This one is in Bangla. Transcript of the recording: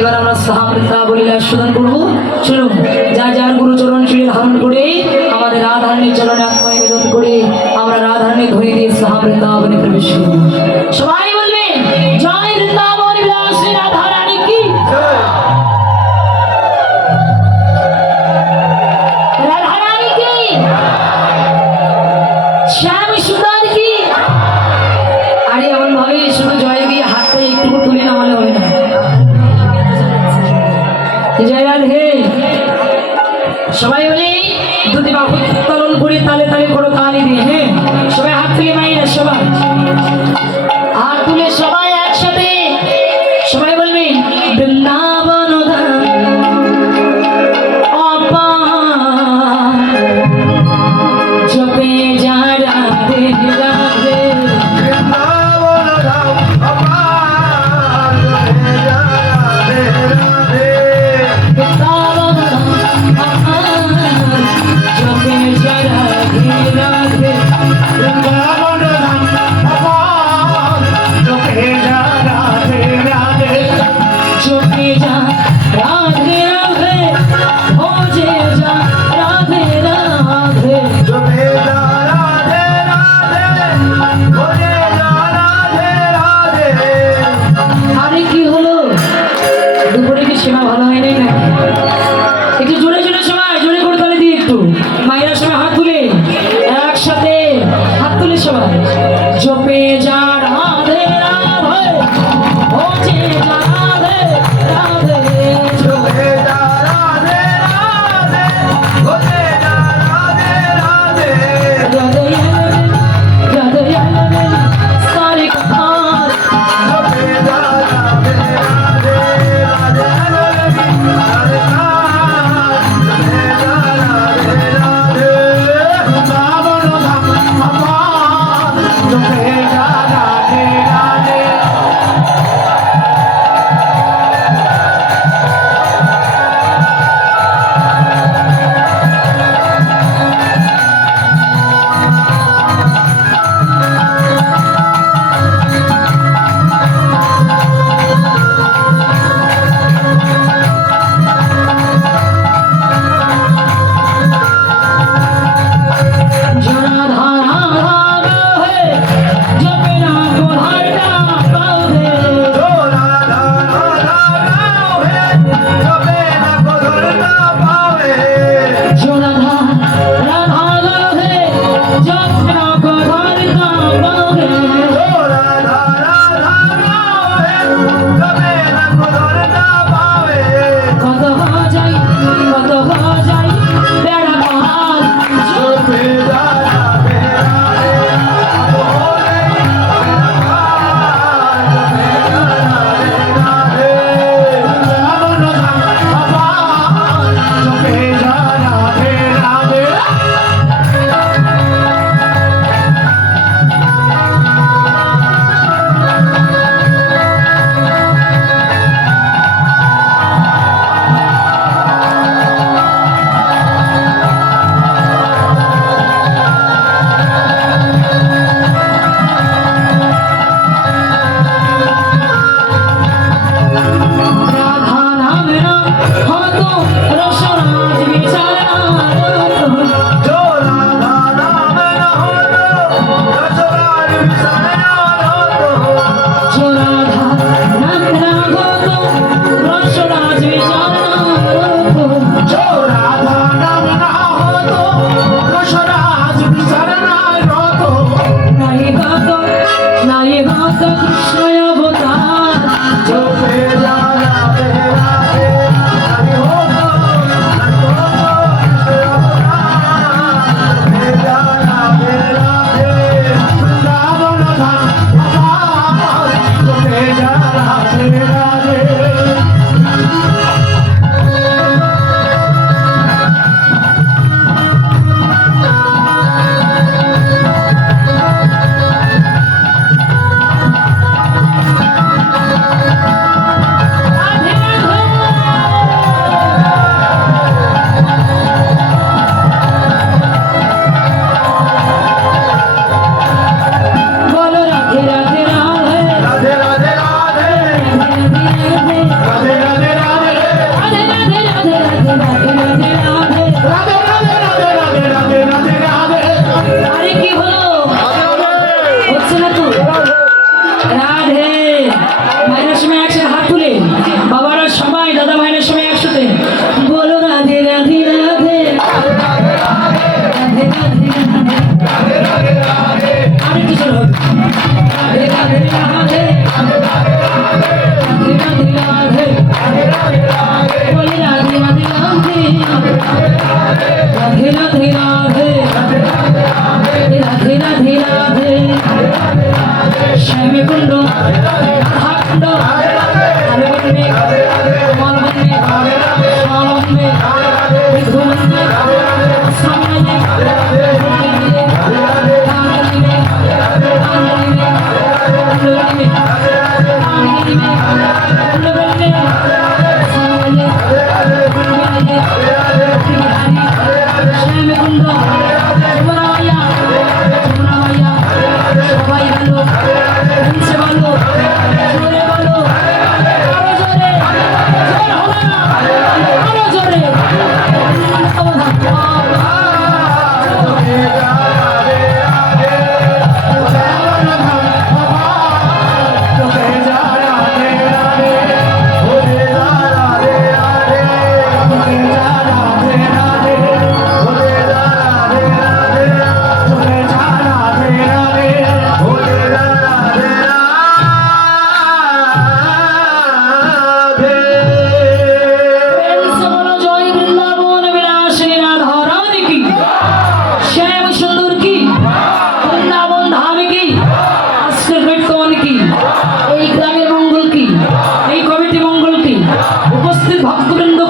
এবার আমরা সাহামৃতা বলিলা সুদান করবো। শুনুন, যা যার গুরু চরণ শ্রী ধারণ করে আমাদের রাধারানীর চরণে আত্মায় নিবেদন করে আমরা রাধারানী ধরে দিয়ে সাহামৃতা বলে প্রবেশ করব। সবাই বলবেন জয় বৃন্দাবন বিলাসী রাধারানী কি, রাধারানী কি, শ্যাম সুন্দর কি। আরে এমন ভাবে শুধু জয় দিয়ে হাতটা একটু তুলে নামালে হবে না। জয় রাধে। সবাই বলে দুটি বাহু উত্তোলন করে তালে তালে বড় তালি দিয়ে, হ্যাঁ সবাই হাত তুলে মাইরা, সবাই হাত তুলে সবাই একসাথে সবাই বলবেন বৃন্দাবন ধাম অপার জপে যা রাধে রাধে। বৃন্দাবন ধাম অপার জপে যা রাধে রাধে। বৃন্দাবন ধাম জপে যা রাধে রাধে। বৃন্দাবন ধাম অপার জপে যা রাধে রাধে। জপে যা রাধে রাধে, ভজে যা রাধে রাধে। জপে যা রাধে রাধে, ভজে যা রাধে রাধে। আরে কি হলো, দুপুরে কি সেবা ভালো হয় নাই নাকি? একটু জোরে জোরে সবাই জোরে করে তালে দিয়ে একটু মায়েরা সবাই হাত তুলে একসাথে হাত তুলে সবাই জপে যা রাধে রাধে, ভজে যা রাধে রাধে। জপে যা রাধে রাধে, ভজে যা রাধে রাধে। রাধে রাধে রাধে সারে কহার। জপে যা রাধে রাধে, রাধে রাধে রাধে রাধে। জপে যা রাধে রাধে। বৃন্দাবন ধাম অপার জপে যা রাধে রাধে। जरा धारा है जब ना कोहरा बांधे। जो राधा राधा गाओ है, जपे ना कोधरना पावे। जरा राधा है जब ना कोहरा बांधे। जो राधा राधा गाओ है, जपे ना कोधरना पावे। कत हो जाई बेड़ा कहार। जपे जा राधे राधे, अब हो गई मेरा पार। जपे जा राधे राधे। बृंदावन धाम अपार, जपे जा राधे राधे। राधा नाम हो तो रसराज विचारा। जो राधा नाम न हो तो रसराज विसरना हो तो। जो राधा नाम ना हो तो रसराज विचारा। जो राधा नाम न हो तो रसराज विसरना हो तो। नहीं गा तो कृष्ण अवतार। जो पे जा राधे राधे, हरि हो तो कृष्ण अवतार। पे जा राधे राधे, वृंदावन धाम अपार। जो पे जा राधे राधे। এই গ্রামের মঙ্গল কি, এই কমিটি মঙ্গল কি, উপস্থিত ভক্তবৃন্দ